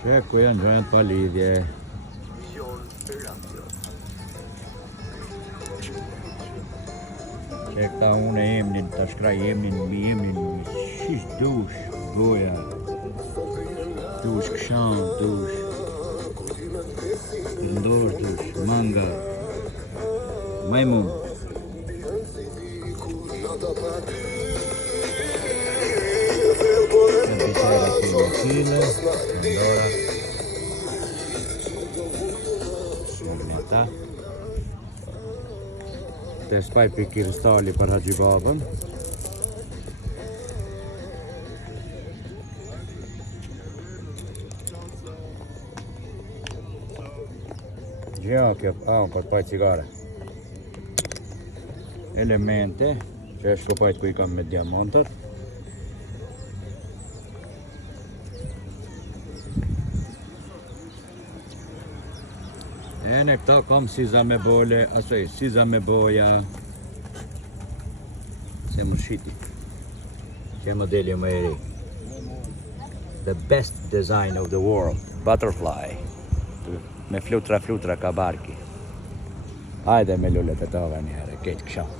Që ku janë gjojnë pa lidhje. Që këta unë emnin, të shkraj emnin, shish dush, goja. Dush këshan, dush. Ndor dush, manga. Majmun. File, allora te spaj për kristali për Haxhi Babën. Gjë kjo, për paj cigare. Elemente, që është kopajt ku I kam me diamantët. E në këta kam siza me bole, siza me boja. Se më shiti. Që modeli më eri. The best design of the world. Butterfly. Me flutra ka barki. Hajde me lullet e tove njëherë, këtë kësha.